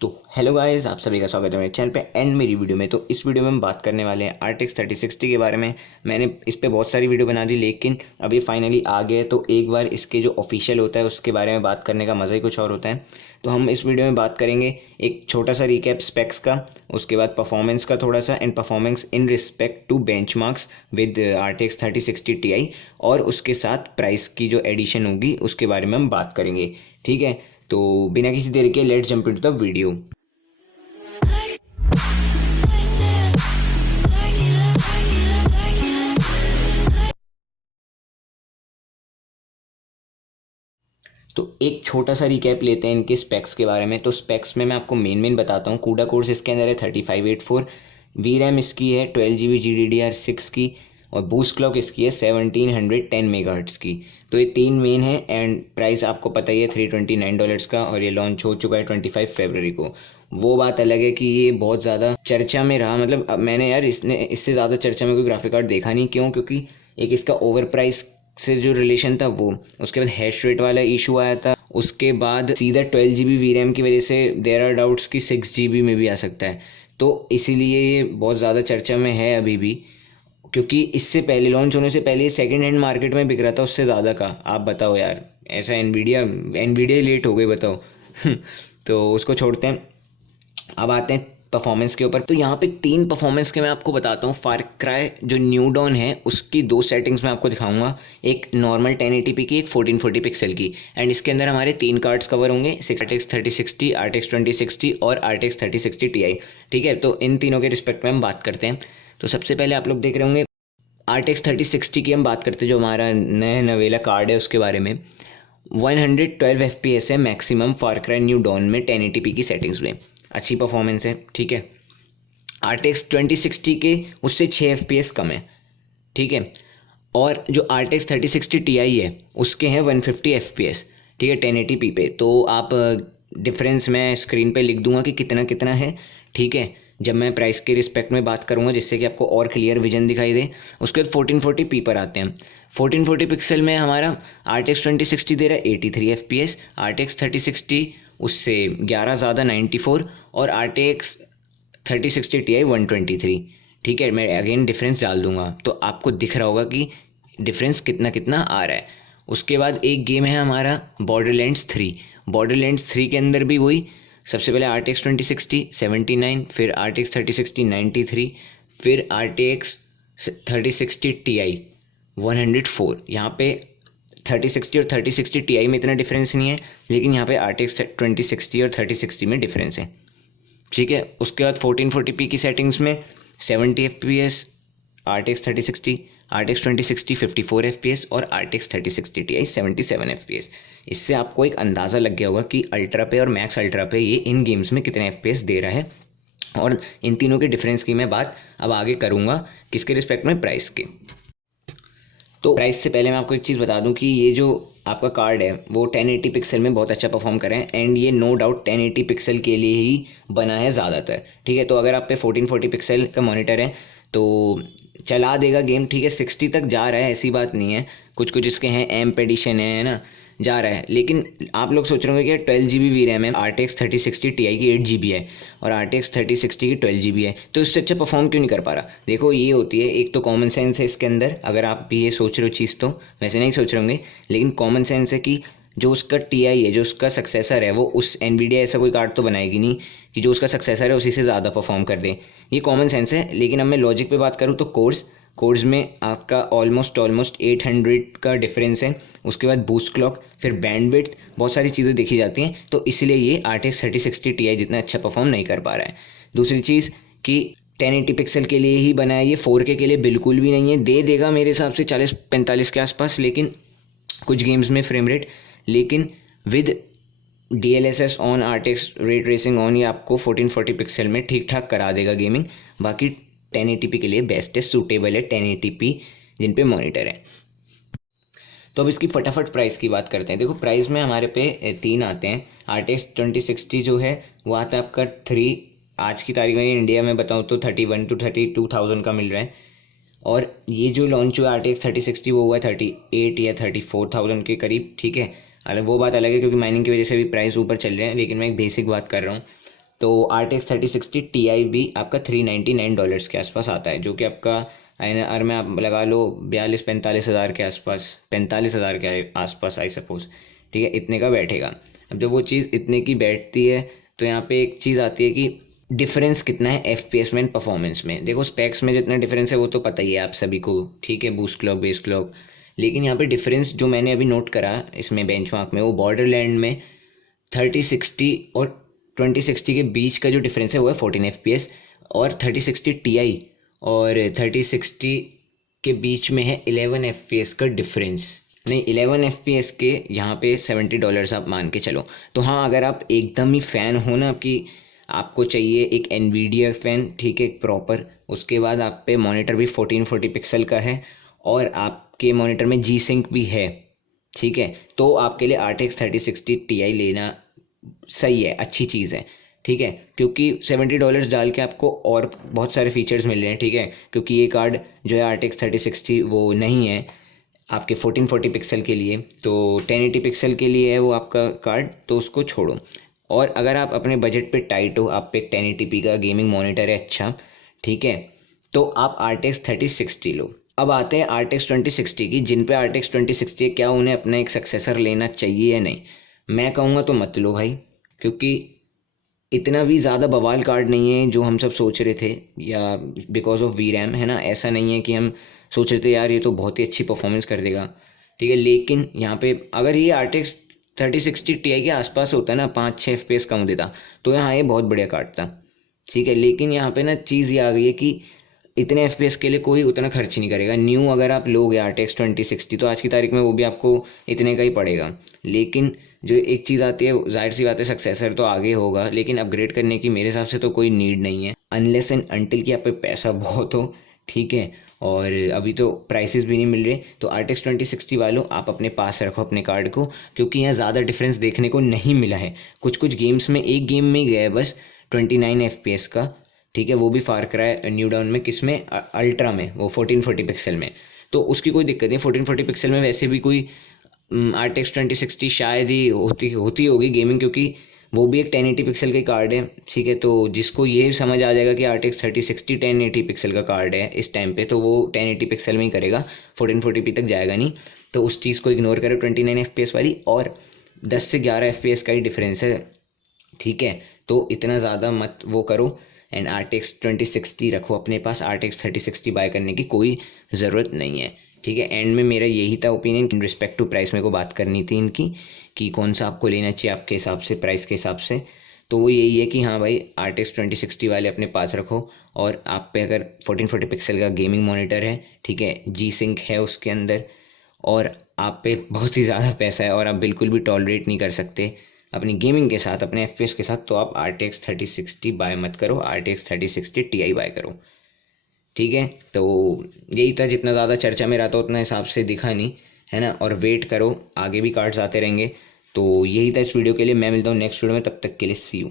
तो hello guys, आप सभी का स्वागत है मेरे चैनल पे एंड मेरी वीडियो में। तो इस वीडियो में हम बात करने वाले हैं RTX 3060 के बारे में। मैंने इस पे बहुत सारी वीडियो बना दी, लेकिन अभी फाइनली आ गया है, तो एक बार इसके जो ऑफिशियल होता है उसके बारे में बात करने का मज़ा ही कुछ और होता है। तो हम इस वीडियो में बात करेंगे एक छोटा सा रिकैप स्पेक्स का, उसके बाद परफॉर्मेंस का थोड़ा सा, and performance in respect to benchmarks with RTX 3060 Ti, और उसके साथ प्राइस की जो एडिशन होगी उसके बारे में हम बात करेंगे। ठीक है, तो बिना किसी देरी के let's jump into the video. तो एक छोटा सा रिकैप लेते हैं इनके स्पेक्स के बारे में। तो स्पेक्स में मैं आपको मेन बताता हूँ। कूडा कोर्स इसके अंदर है 3584, वी रैम इसकी है 12 GB GDDR6 की, और बूस्ट क्लॉक इसकी है 1710 मेगाहर्ट्ज़ की। तो ये तीन मेन है, एंड प्राइस आपको पता ही है $329 का, और ये लॉन्च हो चुका है 25 फरवरी को। वो बात अलग है कि ये बहुत ज़्यादा चर्चा में रहा, मतलब अब मैंने यार इससे ज़्यादा चर्चा में कोई ग्राफिक कार्ड देखा नहीं। क्यों? क्योंकि एक इसका ओवर प्राइस से जो रिलेशन था वो, उसके बाद हैश रेट वाला इशू आया था, उसके बाद सीधा 12 GB वी रैम की वजह से देयर आर डाउट्स कि 6 GB में भी आ सकता है। तो इसीलिए ये बहुत ज़्यादा चर्चा में है अभी भी, क्योंकि इससे पहले लॉन्च होने से पहले सेकंड हैंड मार्केट में बिक रहा था उससे ज़्यादा का। आप बताओ यार, ऐसा एनवीडिया लेट हो गई, बताओ। तो उसको छोड़ते हैं, अब आते हैं परफॉर्मेंस के ऊपर। तो यहाँ पे तीन परफॉर्मेंस के मैं आपको बताता हूँ। फार क्राई जो न्यू डॉन है उसकी दो सेटिंग्स मैं आपको दिखाऊंगा, एक नॉर्मल 1080p की, एक 1440 पिक्सल की, एंड इसके अंदर हमारे तीन कार्ड्स कवर होंगे, RTX 3060, RTX 2060 और RTX 3060 Ti। ठीक है, तो इन तीनों के रिस्पेक्ट में हम बात करते हैं। तो सबसे पहले आप लोग देख रहे होंगे RTX 3060 की हम बात करते हैं, जो हमारा नया नवेला कार्ड है उसके बारे में। 112 FPS है मैक्सिमम फार क्राई न्यू डॉन में 1080p की सेटिंग्स में, अच्छी परफॉर्मेंस है। ठीक है, RTX 2060 के उससे 6 FPS कम है। ठीक है, और जो RTX 3060 Ti है उसके हैं 150 FPS। ठीक है, 1080p पे। तो आप डिफरेंस मैं स्क्रीन पे लिख दूंगा कि कितना कितना है। ठीक है, जब मैं प्राइस के रिस्पेक्ट में बात करूंगा, जिससे कि आपको और क्लियर विजन दिखाई दे। उसके बाद 1440p पर आते हैं। 1440 पिक्सल में हमारा RTX 2060 दे रहा है 83 FPS, RTX 3060 उससे 11 ज़्यादा 94, और RTX 3060 Ti 123। ठीक है, मैं अगेन डिफरेंस डाल दूंगा तो आपको दिख रहा होगा कि डिफरेंस कितना कितना आ रहा है। उसके बाद एक गेम है हमारा बॉर्डरलैंड्स 3। बॉर्डरलैंड्स 3 के अंदर भी वही, सबसे पहले RTX 2060 79, फिर RTX 3060 93, फिर RTX 3060 Ti 104। यहाँ पे 3060 और 3060 Ti में इतना डिफरेंस नहीं है, लेकिन यहाँ पे RTX 2060 और 3060 में डिफरेंस है। ठीक है, उसके बाद 1440p की सेटिंग्स में 70 FPS RTX 3060, RTX 2060 54 FPS, और RTX 3060 Ti 77 FPS। इससे आपको एक अंदाज़ा लग गया होगा कि अल्ट्रा पे और मैक्स अल्ट्रा पे ये इन गेम्स में कितने FPS दे रहा है। और इन तीनों के डिफरेंस की मैं बात अब आगे करूँगा, किसके रिस्पेक्ट में, प्राइस के। तो प्राइस से पहले मैं आपको एक चीज़ बता दूं कि ये जो आपका कार्ड है वो 1080 पिक्सल में बहुत अच्छा परफॉर्म कर रहे हैं, एंड ये नो डाउट 1080 पिक्सल के लिए ही बना है ज़्यादातर। ठीक है, तो अगर आप पे 1440 पिक्सल का मॉनिटर है तो चला देगा गेम। ठीक है, 60 तक जा रहा है, ऐसी बात नहीं है। कुछ कुछ इसके हैं एम्प एडिशन है ना, जा रहा है। लेकिन आप लोग सोच रहे होंगे कि 12 GB वी रैम है, RTX 3060 Ti की 8 GB है, और RTX 3060 की 12 GB है, तो इससे अच्छा परफॉर्म क्यों नहीं कर पा रहा। देखो, ये होती है, एक तो कॉमन सेंस है इसके अंदर। अगर आप भी ये सोच रहे हो चीज़, तो वैसे नहीं सोच रहे होंगे, लेकिन कॉमन सेंस है कि जो उसका Ti है, जो उसका सक्सेसर है, वो उस NVIDIA ऐसा कोई कार्ड तो बनाएगी नहीं कि जो उसका सक्सेसर है उसी से ज़्यादा परफॉर्म कर दे। ये कॉमन सेंस है। लेकिन अब मैं लॉजिक पे बात करूँ तो कोर्स में आपका ऑलमोस्ट 800 का डिफरेंस है। उसके बाद बूस्ट क्लॉक, फिर बैंडविड्थ, बहुत सारी चीज़ें देखी जाती हैं, तो इसलिए ये RTX 3060 Ti जितना अच्छा परफॉर्म नहीं कर पा रहा है। दूसरी चीज़ कि 1080 पिक्सल के लिए ही बना है, ये 4K के लिए बिल्कुल भी नहीं है। दे देगा मेरे हिसाब से 40-45 के आसपास, लेकिन कुछ गेम्स में फ्रेम रेट, लेकिन with DLSS on, RTX ray tracing on, ये आपको 1440 पिक्सल में ठीक ठाक करा देगा गेमिंग। बाकी 1080p के लिए बेस्ट है, सूटेबल है 1080p जिन पे मॉनिटर है। तो अब इसकी फटाफट प्राइस की बात करते हैं। देखो, प्राइस में हमारे पे तीन आते हैं। RTX 2060 जो है वो आता है आपका 3, आज की तारीख में इंडिया में बताऊँ तो 31 to 32,000 का मिल रहा है। और ये जो लॉन्च हुआ RTX 3060 वो हुआ है 38 या 34,000 के करीब। ठीक है, अलग वो बात अलग है, क्योंकि माइनिंग की वजह से भी प्राइस ऊपर चल रहे हैं, लेकिन मैं एक बेसिक बात कर रहा हूँ। तो RTX 3060 Ti भी आपका $399 के आसपास आता है, जो कि आपका INR में आप लगा लो 42-45 हज़ार के आसपास, 45 हज़ार के आसपास आई सपोज, ठीक है, इतने का बैठेगा। अब जब वो चीज़ इतने की बैठती है तो यहाँ पे एक चीज़ आती है कि डिफरेंस कितना है FPS में, परफॉर्मेंस में। देखो स्पेक्स में जितना डिफरेंस है वो तो पता ही है आप सभी को, ठीक है, बूस्ट क्लॉक, बेस क्लॉक, लेकिन यहाँ पे डिफरेंस जो मैंने अभी नोट करा इसमें बेंचमार्क में, वो बॉर्डरलैंड में 3060 और 2060 के बीच का जो डिफरेंस है वो है 14 FPS, और 3060 Ti और 3060 के बीच में है 11 FPS का डिफरेंस। नहीं, 11 FPS के यहाँ पे $70 आप मान के चलो। तो हाँ, अगर आप एकदम ही फ़ैन हो ना कि आपको चाहिए एक एनवीडिया फ़ैन, ठीक है, एक प्रॉपर, उसके बाद आप पे मॉनिटर भी 1440 पिक्सल का है और आपके मॉनिटर में जी सिंक भी है, ठीक है, तो आपके लिए RTX 3060 Ti लेना सही है, अच्छी चीज़ है, ठीक है, क्योंकि $70 डाल के आपको और बहुत सारे फीचर्स मिल रहे हैं, ठीक है, क्योंकि ये कार्ड जो है RTX 3060 वो नहीं है आपके 1440 पिक्सल के लिए, तो 1080 पिक्सल के लिए है वो आपका कार्ड, तो उसको छोड़ो। और अगर आप अपने बजट पे टाइट हो, आप पे एक 1080p का गेमिंग मॉनिटर है अच्छा, ठीक है, तो आप RTX 3060 लो। अब आते हैं RTX 2060 की, जिन पे RTX 2060 है, क्या उन्हें अपना एक सक्सेसर लेना चाहिए या नहीं? मैं कहूँगा तो मत लो भाई, क्योंकि इतना भी ज़्यादा बवाल कार्ड नहीं है जो हम सब सोच रहे थे, या बिकॉज ऑफ VRAM है ना, ऐसा नहीं है कि हम सोच रहे थे यार ये तो बहुत ही अच्छी परफॉर्मेंस कर देगा, ठीक है, लेकिन यहाँ पे अगर ये RTX 3060 Ti के आसपास होता है ना, 5-6 FPS कम देता, तो यहाँ ये बहुत बढ़िया कार्ड था, ठीक है, लेकिन यहाँ पे ना चीज़ ये आ गई है कि इतने FPS के लिए कोई उतना खर्च नहीं करेगा। न्यू अगर आप लोगे RTX 2060 तो आज की तारीख में वो भी आपको इतने का ही पड़ेगा, लेकिन जो एक चीज़ आती है, जाहिर सी बात है सक्सेसर तो आगे होगा, लेकिन अपग्रेड करने की मेरे हिसाब से तो कोई नीड नहीं है, अनलेस एंड अनटिल कि आप पे पैसा बहुत हो, ठीक है, और अभी तो प्राइसेस भी नहीं मिल रहे, तो RTX 2060 वालों आप अपने पास रखो अपने कार्ड को, क्योंकि यहाँ ज़्यादा डिफरेंस देखने को नहीं मिला है। कुछ कुछ गेम्स में, एक गेम में ही गया है बस 29 FPS का, ठीक है, वो भी फार क्राई न्यू डाउन में, किस में, अल्ट्रा में, वो 1440 पिक्सल में, तो उसकी कोई दिक्कत नहीं। 1440 पिक्सल में वैसे भी कोई RTX 2060 शायद ही होती होती होगी गेमिंग, क्योंकि वो भी एक 1080 पिक्सल का कार्ड है, ठीक है, तो जिसको ये समझ आ जाएगा कि RTX 3060 1080 पिक्सल का कार्ड है इस टाइम पे, तो वो 1080 पिक्सल में ही करेगा, 1440p तक जाएगा नहीं, तो उस चीज़ को इग्नोर करो। 29 FPS वाली, और 10 से 11 FPS का ही डिफरेंस है, ठीक है, तो इतना ज़्यादा मत वो करो, एंड RTX 2060 रखो अपने पास, RTX 3060 बाय करने की कोई ज़रूरत नहीं है, ठीक है। एंड में मेरा यही था opinion, in respect to price मेरे को बात करनी थी इनकी, कि कौन सा आपको लेना चाहिए आपके हिसाब से, प्राइस के हिसाब से, तो वो यही है कि हाँ भाई RTX 2060 वाले अपने पास रखो, और आप पे अगर 1440 पिक्सल का गेमिंग मॉनिटर है, ठीक है, जी सिंक है उसके अंदर, और आप पे बहुत ही ज़्यादा पैसा है और आप बिल्कुल भी टॉलरेट नहीं कर सकते अपनी गेमिंग के साथ, अपने FPS के साथ, तो आप RTX 3060 बाय मत करो, RTX 3060 Ti बाय करो, ठीक है। तो यही था, जितना ज़्यादा चर्चा में रहा था उतना हिसाब से दिखा नहीं, है ना, और वेट करो, आगे भी कार्ड्स आते रहेंगे। तो यही था इस वीडियो के लिए, मैं मिलता हूँ नेक्स्ट वीडियो में, तब तक के लिए सी यू।